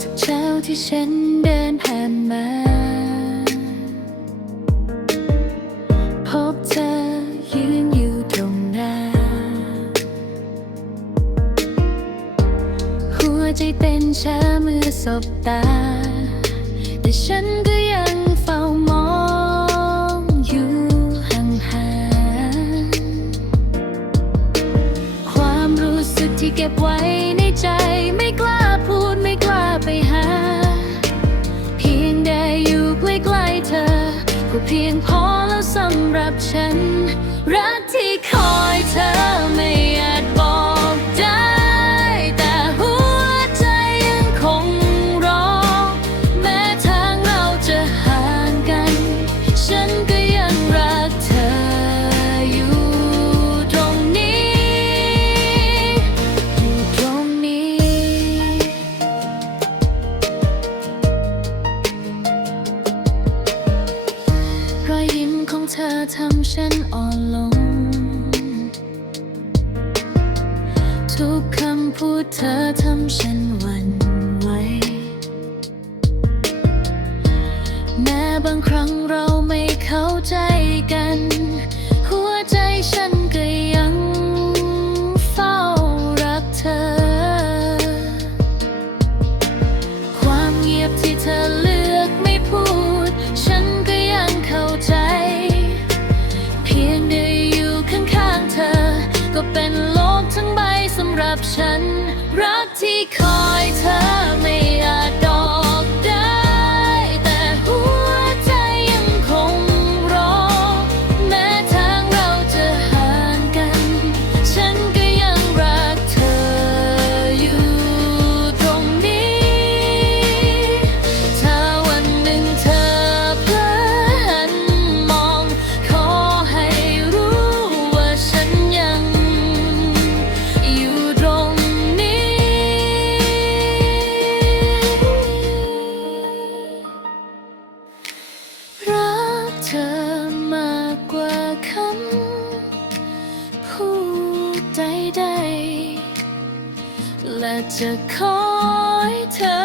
ที่ฉันเดินผ่านมา พบเธอยืนอยู่ตรงหน้า หัวใจเต้นช้าเมื่อสบตา แต่ฉันก็ยังเฝ้ามองอยู่ห่างๆ ความรู้สึกที่เก็บไว้ในใจไม่กล้า เพียงพอแล้วสำหรับฉัน รักที่ เธอทำฉันอ่อนลง ทุกคำพูดเธอทำฉันหวั่นไหว แม้บางครั้งเราไม่เข้าใจกัน รักที่คอยเธอไม่ คำพูดใดๆและจะคอยเธอ